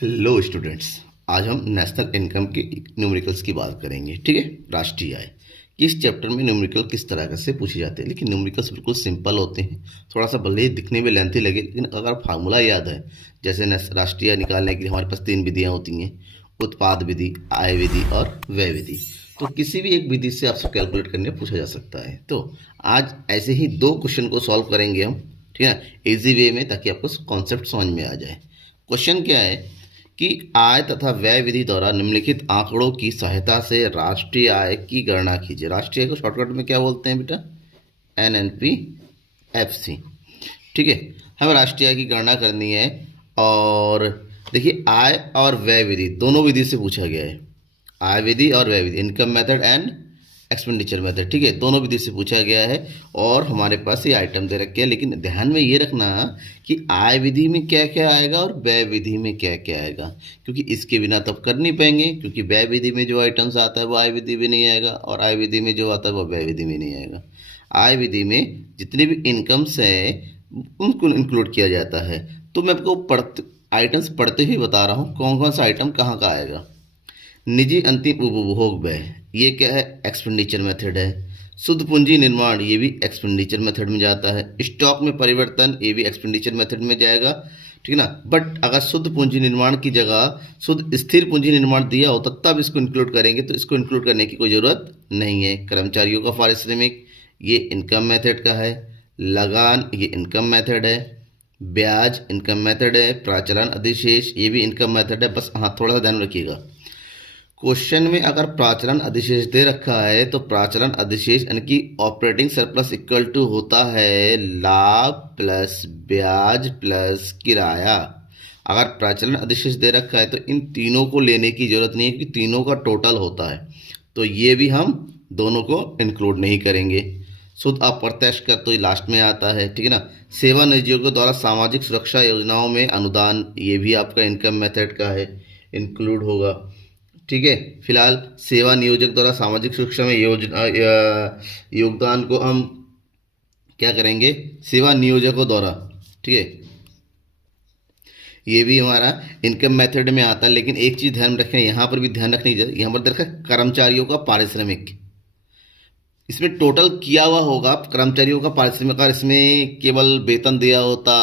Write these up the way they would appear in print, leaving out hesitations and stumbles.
Hello students. आज हम national income के न्यूमेरिकल्स की बात करेंगे। ठीक है, राष्ट्रीय आय कि इस चैप्टर में न्यूमेरिकल किस तरह से पूछे जाते हैं। लेकिन न्यूमेरिकल्स बिल्कुल सिंपल होते हैं, थोड़ा सा भले ही दिखने में लेंथी लगे, लेकिन अगर फार्मूला याद है, जैसे राष्ट्रीय आय निकालने के लिए हमारे पास 3 विधियाँ होती हैं, उत्पाद विधि, आय विधि और व्यय विधि। तो किसी भी एक विधि से आपसे कैलकुलेट करने पूछा जा सकता है। तो आज ऐसे ही 2 क्वेश्चन को सॉल्व करेंगे हम, ठीक है, इजी वे में, ताकि आपको कॉन्सेप्ट समझ में आ जाए। क्वेश्चन क्या है कि आय तथा व्यय विधि द्वारा निम्नलिखित आंकड़ों की सहायता से राष्ट्रीय आय की गणना कीजिए। राष्ट्रीय आय को शॉर्टकट में क्या बोलते हैं बेटा? NNP-FC। ठीक है, हमें राष्ट्रीय आय की गणना करनी है। और देखिए, आय और व्यय विधि दोनों विधि से पूछा गया है। आय विधि और व्यय विधि, income method and expenditure method, ठीक है, दोनों विधि से पूछा गया है। और हमारे पास ये आइटम दे रखे हैं, लेकिन ध्यान में ये रखना कि आय विधि में क्या क्या आएगा और व्यय विधि में क्या क्या आएगा, क्योंकि इसके बिना तो आप कर नहीं पाएंगे। क्योंकि व्यय विधि में जो आइटम्स आता है वो आय विधि में नहीं आएगा, और आय विधि में जो आता है वो व्यय विधि में नहीं आएगा। आय विधि में जितने भी इनकम्स हैं उनको इंक्लूड किया जाता है। तो मैं आपको आइटम्स पढ़ते हुए बता रहा हूँ कौन कौन सा आइटम कहाँ का आएगा। निजी अंतिम उपभोग व्यय, ये क्या है? एक्सपेंडिचर मेथड है। शुद्ध पूंजी निर्माण, ये भी एक्सपेंडिचर मेथड में जाता है। स्टॉक में परिवर्तन, ये भी एक्सपेंडिचर मेथड में जाएगा, ठीक है ना। बट अगर शुद्ध पूंजी निर्माण की जगह शुद्ध स्थिर पूंजी निर्माण दिया होता तब इसको इंक्लूड करेंगे, तो इसको इंक्लूड करने की कोई ज़रूरत नहीं है। कर्मचारियों का पारिश्रमिक, ये इनकम मेथड का है। लगान, ये इनकम मेथड है। ब्याज इनकम मेथड है। प्राचलन अधिशेष, ये भी इनकम मेथड है। बस हाँ, थोड़ा सा ध्यान रखिएगा, क्वेश्चन में अगर प्राचलन अधिशेष दे रखा है तो प्राचलन अधिशेष यानी कि ऑपरेटिंग सरप्लस इक्वल टू होता है लाभ प्लस ब्याज प्लस किराया। अगर प्राचलन अधिशेष दे रखा है तो इन तीनों को लेने की जरूरत नहीं है, क्योंकि तीनों का टोटल होता है। तो ये भी हम दोनों को इंक्लूड नहीं करेंगे। शुद्ध अप्रत्यक्ष कर तो ये लास्ट में आता है, ठीक है ना। सेवा नियोजकों द्वारा सामाजिक सुरक्षा योजनाओं में अनुदान, ये भी आपका इनकम मेथड का है, इंक्लूड होगा, ठीक है। फिलहाल सेवा नियोजक द्वारा सामाजिक सुरक्षा में योगदान को हम क्या करेंगे? सेवा नियोजकों द्वारा, ठीक है, ये भी हमारा इनकम मेथड में आता है। लेकिन एक चीज़ ध्यान रखें, यहाँ पर भी ध्यान रखनी चाहिए, यहाँ पर देखा कर्मचारियों का पारिश्रमिक, इसमें टोटल किया हुआ होगा कर्मचारियों का पारिश्रमिक। अगर इसमें केवल वेतन दिया होता,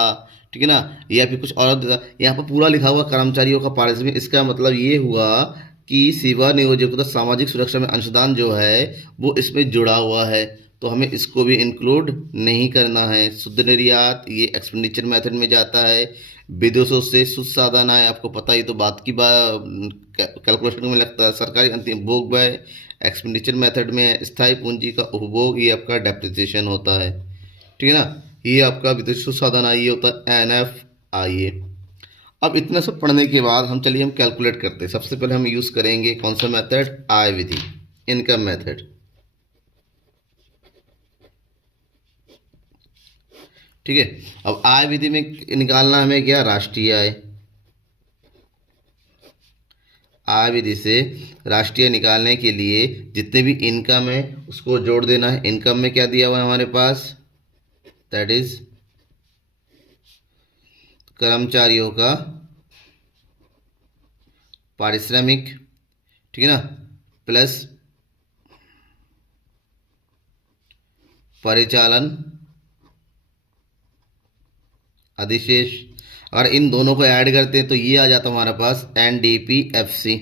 ठीक है ना, या फिर कुछ और देता, यहाँ पर पूरा लिखा हुआ कर्मचारियों का पारिश्रमिक, इसका मतलब ये हुआ कि सेवा नियोजकों का सामाजिक सुरक्षा में अंशदान जो है वो इसमें जुड़ा हुआ है, तो हमें इसको भी इंक्लूड नहीं करना है। शुद्ध निर्यात, ये एक्सपेंडिचर मेथड में जाता है। विदेशों से शुद्ध साधन आए, आपको पता ही तो बात की कैलकुलेशन में लगता है। सरकारी अंतिम उपभोग व्यय एक्सपेंडिचर मेथड में है। स्थायी पूंजी का उपभोग, ये आपका डेप्रिसिएशन होता है, ठीक है ना। ये आपका विदेशी शुद्ध साधन आय, ये होता है NFIA। अब इतना सब पढ़ने के बाद हम चलिए हम कैलकुलेट करते हैं। सबसे पहले हम यूज़ करेंगे कौन सा मेथड? आय विधि, इनकम मेथड, ठीक है। अब आय विधि में निकालना हमें क्या? राष्ट्रीय आय। आय विधि से राष्ट्रीय निकालने के लिए जितने भी इनकम है उसको जोड़ देना है। इनकम में क्या दिया हुआ है हमारे पास? दैट इज कर्मचारियों का पारिश्रमिक, ठीक है ना, प्लस परिचालन अधिशेष। अगर इन दोनों को ऐड करते हैं तो ये आ जाता हमारे पास NDP-FC।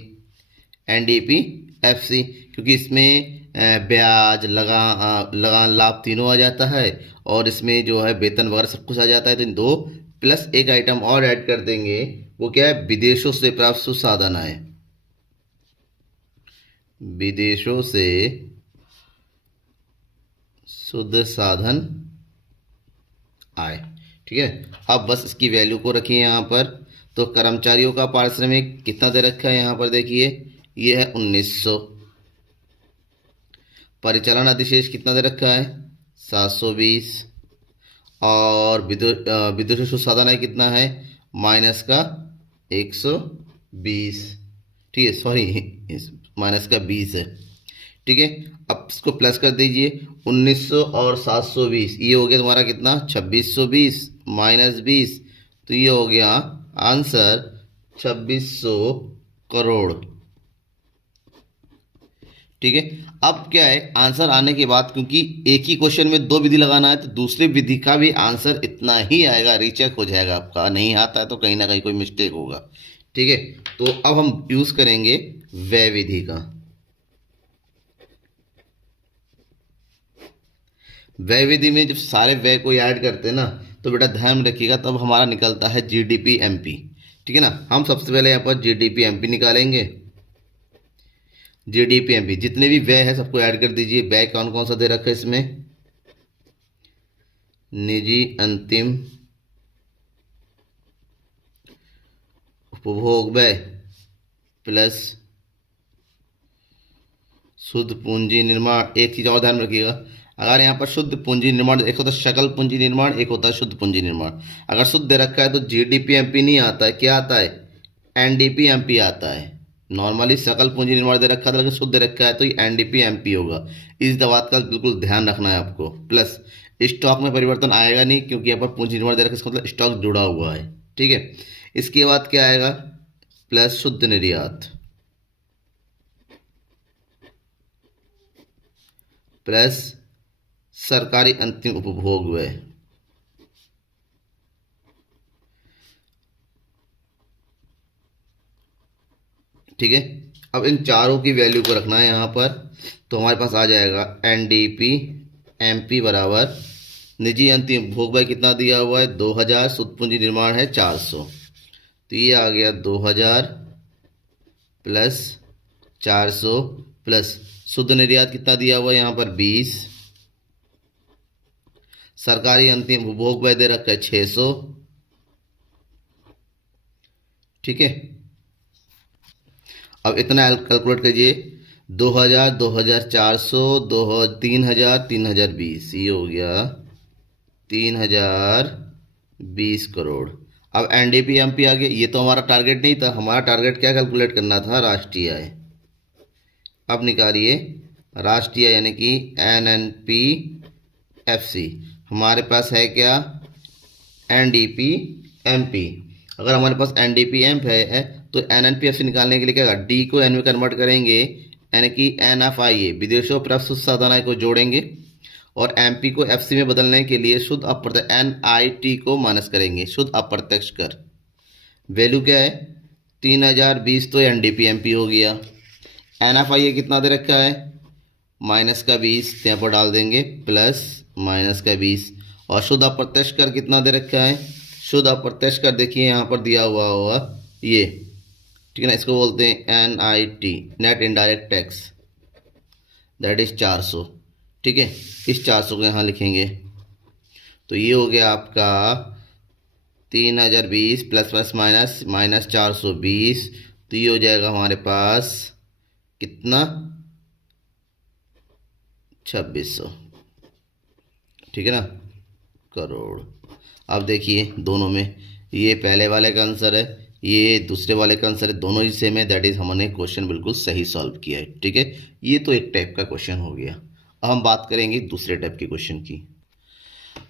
NDP-FC, क्योंकि इसमें ब्याज, लगान, लाभ तीनों आ जाता है, और इसमें जो है वेतन वगैरह सब कुछ आ जाता है। तो इन दो प्लस एक आइटम और ऐड कर देंगे, वो क्या है? विदेशों से प्राप्त शुद्ध साधन आय। विदेशों से शुद्ध साधन आय, ठीक है। अब बस इसकी वैल्यू को रखिए यहाँ पर। तो कर्मचारियों का पारिश्रमिक कितना दे रखा है यहाँ पर? देखिए, ये है 1900। परिचालन अधिशेष कितना दे रखा है? 720। और विदेशी शुद्ध साधन आय कितना है? माइनस का 120, ठीक है, सॉरी माइनस का 20 है, ठीक है। अब इसको प्लस कर दीजिए, 1900 और 720, ये हो गया तुम्हारा कितना? 2620 माइनस 20, तो ये हो गया आंसर 2600 करोड़। ठीक है। अब क्या है, आंसर आने के बाद क्योंकि एक ही क्वेश्चन में दो विधि लगाना है तो दूसरी विधि का भी आंसर इतना ही आएगा, रीचेक हो जाएगा आपका। नहीं आता है तो कहीं ना कहीं कोई मिस्टेक होगा। ठीक है। तो अब हम यूज करेंगे व्यय विधि का। व्यय विधि में जब सारे व्यय को ऐड करते हैं ना तो बेटा ध्यान में रखिएगा, तब हमारा निकलता है जीडीपी एमपी। ठीक है ना। हम सबसे पहले यहाँ पर जीडीपी एमपी निकालेंगे। जीडीपी एमपी जितने भी व्यय है सबको ऐड कर दीजिए। व्यय कौन कौन सा दे रखा है इसमें, निजी अंतिम उपभोग व्यय प्लस शुद्ध पूंजी निर्माण। एक चीज और ध्यान रखिएगा, अगर यहाँ पर शुद्ध पूंजी निर्माण, एक होता है सकल पूंजी निर्माण, एक होता है शुद्ध पूंजी निर्माण। अगर शुद्ध दे रखा है तो जीडीपी एमपी नहीं आता है, क्या आता है, एनडीपी एमपी आता है। नॉर्मली सकल पूंजी निर्माण दे रखा था लेकिन शुद्ध दे रखा है तो ये एनडीपी एमपी होगा। इस बात का बिल्कुल ध्यान रखना है आपको। प्लस स्टॉक में परिवर्तन आएगा नहीं क्योंकि यहाँ पर पूंजी निर्माण दे रखा है, इसका मतलब स्टॉक जुड़ा हुआ है। ठीक है। इसके बाद क्या आएगा, प्लस शुद्ध निर्यात प्लस सरकारी अंतिम उपभोग व्यय। ठीक है। अब इन चारों की वैल्यू को रखना है यहाँ पर, तो हमारे पास आ जाएगा एनडीपी एमपी बराबर निजी अंतिम उपभोग व्यय कितना दिया हुआ है 2000, शुद्ध पूंजी निर्माण है 400, तो ये आ गया 2000 प्लस 400 प्लस शुद्ध निर्यात कितना दिया हुआ है यहाँ पर 20, सरकारी अंतिम उपभोग व्यय दे रखा है 600। ठीक है। अब इतना कैलकुलेट कीजिए, 2000 2400 3000 3020, ये हो गया 3020 करोड़। अब एनडीपी एमपी आ गया। ये तो हमारा टारगेट नहीं था, हमारा टारगेट क्या कैलकुलेट करना था, राष्ट्रीय आय। अब निकालिए राष्ट्रीय यानी कि एनएनपी एफसी। हमारे पास है क्या, एनडीपी एमपी। अगर हमारे पास एनडीपी एम है तो एनएनपीएफ से निकालने के लिए क्या, डी को एन में कन्वर्ट करेंगे यानी कि एनएफआईए विदेशों प्राप्त शुद्ध साधन आय को जोड़ेंगे और एमपी को एफसी में बदलने के लिए शुद्ध अप्रत्यक्ष एनआईटी को माइनस करेंगे, शुद्ध अप्रत्यक्ष कर। वैल्यू क्या है 3020, तो एनडीपी एमपी हो गया। एनएफआईए कितना दे रखा है -20, तो यहाँ पर डाल देंगे प्लस -20। और शुद्ध अप्रत्यक्ष कर कितना दे रखा है, शुद्ध अप्रत्यक्ष कर देखिए यहाँ पर दिया हुआ होगा ये। ठीक है ना। इसको बोलते हैं NIT, net indirect tax, that is 400। ठीक है। इस 400 को यहाँ लिखेंगे तो ये हो गया आपका 3020 प्लस प्लस माइनस -420, तो ये हो जाएगा हमारे पास कितना 2600। ठीक है ना, करोड़। अब देखिए दोनों में, ये पहले वाले का आंसर है, ये दूसरे वाले का आंसर है, दोनों ही सेम है। दैट इज हमने क्वेश्चन बिल्कुल सही सॉल्व किया है। ठीक है। ये तो एक टाइप का क्वेश्चन हो गया। अब हम बात करेंगे दूसरे टाइप के क्वेश्चन की।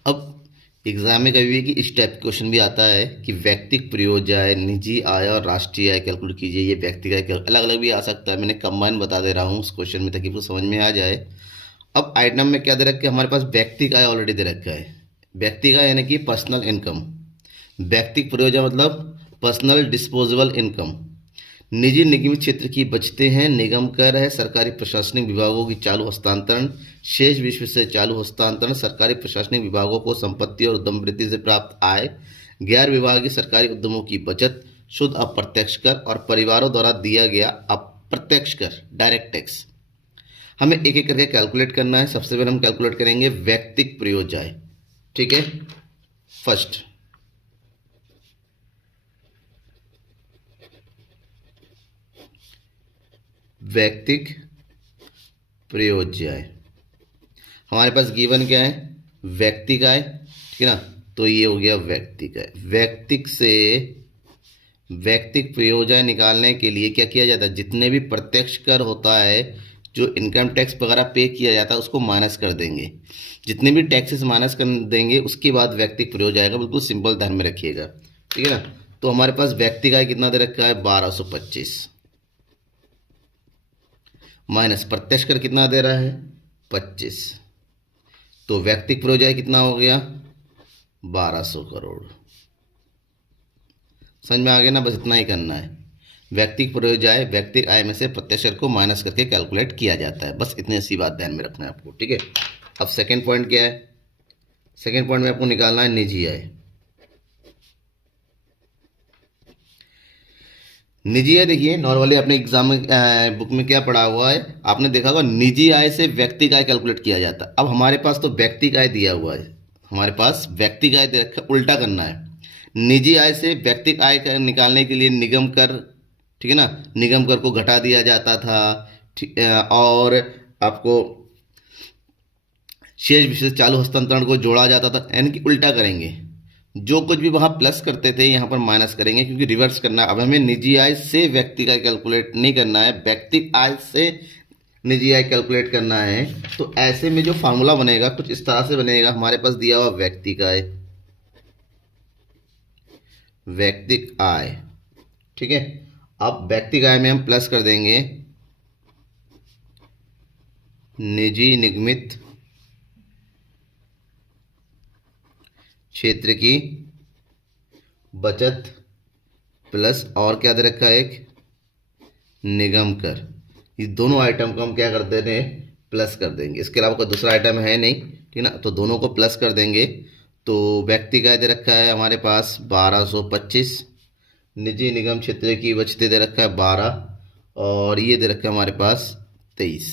अब एग्जाम में कभी भी कि इस टाइप का क्वेश्चन भी आता है कि व्यक्तिगत प्रयोजन, निजी आय और राष्ट्रीय आय कैलकुलेट कीजिए। ये व्यक्तिगत अलग अलग भी आ सकता है, मैंने कंबाइन बता दे रहा हूँ उस क्वेश्चन में ताकि वो समझ में आ जाए। अब आइटम में क्या दे रखा है, हमारे पास व्यक्तिगत आय ऑलरेडी दे रखा है। व्यक्तिगत यानी कि पर्सनल इनकम, व्यक्तिगत प्रयोजन मतलब पर्सनल डिस्पोजेबल इनकम। निजी निगमित क्षेत्र की बचतें हैं, निगम कर है, सरकारी प्रशासनिक विभागों की चालू हस्तांतरण, शेष विश्व से चालू हस्तांतरण, सरकारी प्रशासनिक विभागों को संपत्ति और उद्यम वृद्धि से प्राप्त आय, गैर विभागीय सरकारी उद्यमों की बचत, शुद्ध अप्रत्यक्ष कर और परिवारों द्वारा दिया गया अप्रत्यक्ष कर, डायरेक्ट टैक्स। हमें एक एक करके कैलकुलेट करना है। सबसे पहले हम कैलकुलेट करेंगे व्यक्तिगत प्रयोजन। ठीक है। फर्स्ट व्यक्तिगत प्रयोजन, हमारे पास गिवन क्या है, व्यक्तिगत आय। ठीक है ना, तो ये हो गया व्यक्तिगत। व्यक्तिगत से व्यक्तिगत प्रयोजन निकालने के लिए क्या किया जाता है, जितने भी प्रत्यक्ष कर होता है, जो इनकम टैक्स वगैरह पे किया जाता है उसको माइनस कर देंगे। जितने भी टैक्सेस माइनस कर देंगे उसके बाद व्यक्तिगत प्रयोजन आएगा। बिल्कुल सिंपल ध्यान में रखिएगा। ठीक है ना। तो हमारे पास व्यक्ति का आय कितना दे रखा है 1225, माइनस प्रत्यक्ष कर कितना दे रहा है 25, तो व्यक्तिगत प्रयोज्य कितना हो गया 1200 करोड़। समझ में आ गया ना, बस इतना ही करना है। व्यक्तिगत प्रयोज्य व्यक्तिगत आय में से प्रत्यक्ष कर को माइनस करके कैलकुलेट किया जाता है, बस इतनी सी बात ध्यान में रखना है आपको, ठीक है। अब सेकंड पॉइंट क्या है, सेकंड पॉइंट में आपको निकालना है निजी आय। निजी आय देखिए नॉर्मली अपने एग्जाम में बुक में क्या पढ़ा हुआ है, आपने देखा होगा निजी आय से व्यक्ति का आय कैलकुलेट किया जाता है। अब हमारे पास तो व्यक्ति का आय दिया हुआ है, हमारे पास व्यक्ति का आय दे रखा, उल्टा करना है। निजी आय से व्यक्ति आय निकालने के लिए निगम कर, ठीक है ना, निगम कर को घटा दिया जाता था, ठीक, और आपको शेष विशेष चालू हस्तांतरण को जोड़ा जाता था, यानी कि उल्टा करेंगे। जो कुछ भी वहाँ प्लस करते थे यहाँ पर माइनस करेंगे, क्योंकि रिवर्स करना है। अब हमें निजी आय से व्यक्ति का कैलकुलेट नहीं करना है, व्यक्ति आय से निजी आय कैलकुलेट करना है। तो ऐसे में जो फार्मूला बनेगा कुछ इस तरह से बनेगा, हमारे पास दिया हुआ व्यक्ति का आय, व्यक्तिक आय, ठीक है। अब व्यक्तिक आय में हम प्लस कर देंगे निजी निगमित क्षेत्र की बचत प्लस और क्या दे रखा है एक निगम कर। ये दोनों आइटम को हम क्या कर देते हैं प्लस कर देंगे, इसके अलावा कोई दूसरा आइटम है नहीं, ठीक ना, तो दोनों को प्लस कर देंगे। तो व्यक्ति का दे रखा है हमारे पास 1225, निजी निगम क्षेत्र की बचतें दे रखा है 12, और ये दे रखा है हमारे पास 23,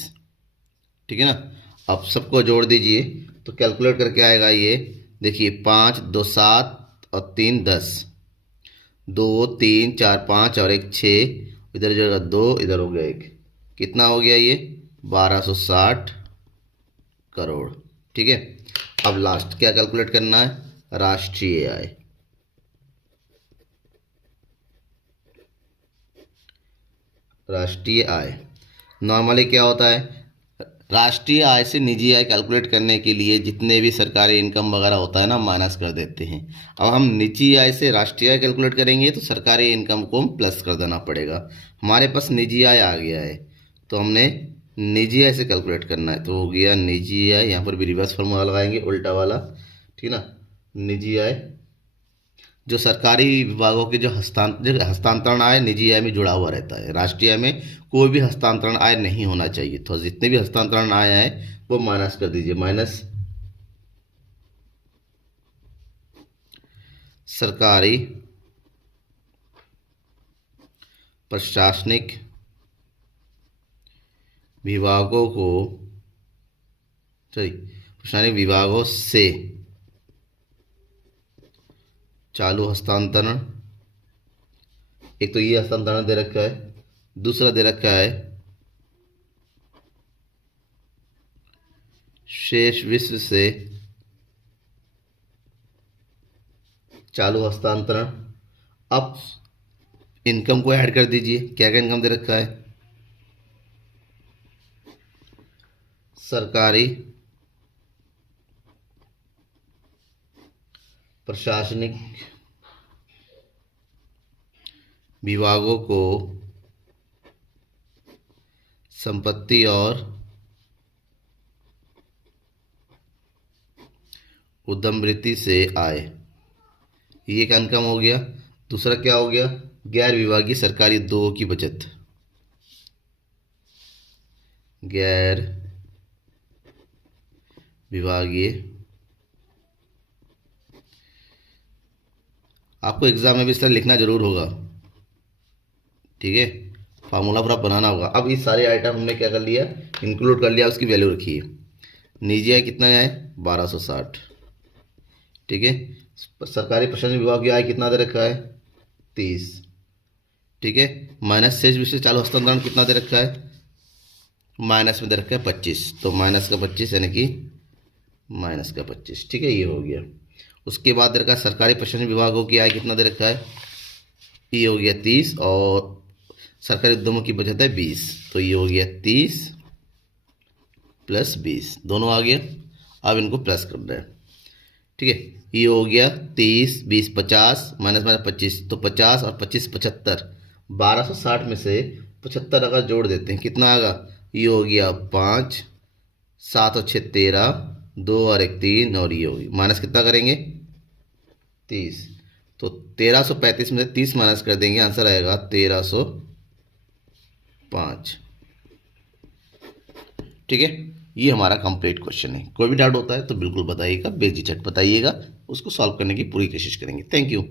ठीक है ना। अब सबको जोड़ दीजिए तो कैलकुलेट करके आएगा ये, देखिए 5 2 7 और 3 10, 2 3 4 5 और 1 6, इधर जो 2 इधर हो गया 1, कितना हो गया ये 1260 करोड़, ठीक है। अब लास्ट क्या कैलकुलेट करना है राष्ट्रीय आय। राष्ट्रीय आय नॉर्मली क्या होता है, राष्ट्रीय आय से निजी आय कैलकुलेट करने के लिए जितने भी सरकारी इनकम वगैरह होता है ना माइनस कर देते हैं। अब हम निजी आय से राष्ट्रीय आय कैलकुलेट करेंगे तो सरकारी इनकम को हम प्लस कर देना पड़ेगा। हमारे पास निजी आय आ गया है तो हमने निजी आय से कैलकुलेट करना है, तो हो गया निजी आय, यहाँ पर भी रिवर्स फॉर्मूला लगाएंगे उल्टा वाला, ठीक ना। निजी आय जो सरकारी विभागों के जो हस्तांतरण आय निजी आय में जुड़ा हुआ रहता है, राष्ट्रीय आय में कोई भी हस्तांतरण आय नहीं होना चाहिए। तो जितने भी हस्तांतरण आय है वो माइनस कर दीजिए, माइनस सरकारी प्रशासनिक विभागों को, प्रशासनिक विभागों से चालू हस्तांतरण, एक तो ये हस्तांतरण दे रखा है, दूसरा दे रखा है शेष विश्व से चालू हस्तांतरण। अब इनकम को ऐड कर दीजिए, क्या क्या इनकम दे रखा है सरकारी प्रशासनिक विभागों को संपत्ति और उद्यमवृत्ति से आय, ये का इनकम हो गया। दूसरा क्या हो गया गैर विभागीय सरकारी उद्योगों की बचत, गैर विभागीय, आपको एग्जाम में भी इस तरह लिखना जरूर होगा, ठीक है, फार्मूला पूरा बनाना होगा। अब इस सारे आइटम हमने क्या कर लिया इंक्लूड कर लिया, उसकी वैल्यू रखी है। निजी आय कितना है 1260, ठीक है। सरकारी प्रशासनिक विभाग की आय कितना दे रखा है 30, ठीक है। माइनस शेष विशेष चालू हस्तांतरण कितना दे रखा है, माइनस में दे रखा है 25, तो माइनस का 25 यानी कि माइनस का 25, ठीक है, ये हो गया। उसके बाद दे रखा है सरकारी प्रशासनिक विभागों की आय कितना दे रखा है, ये हो गया 30, और सरकारी उद्यमों की बचत है 20, तो ये हो गया 30 प्लस 20, दोनों आ गया। अब इनको प्लस कर रहे हैं, ठीक है, ये हो गया 30, 20, 50, माइनस माइनस 25, तो 50 और 25 75, 1260 में से 75 अगर जोड़ देते हैं कितना आएगा, ये हो गया 5, 7 और 6 13, 2 और 1 3, और ये होगी माइनस कितना करेंगे 30, तो 1335 में से 30 माइनस कर देंगे, आंसर आएगा 1305। ठीक है, ये हमारा कंप्लीट क्वेश्चन है। कोई भी डाउट होता है तो बिल्कुल बताइएगा, बेझिझक बताइएगा, उसको सॉल्व करने की पूरी कोशिश करेंगे। Thank you.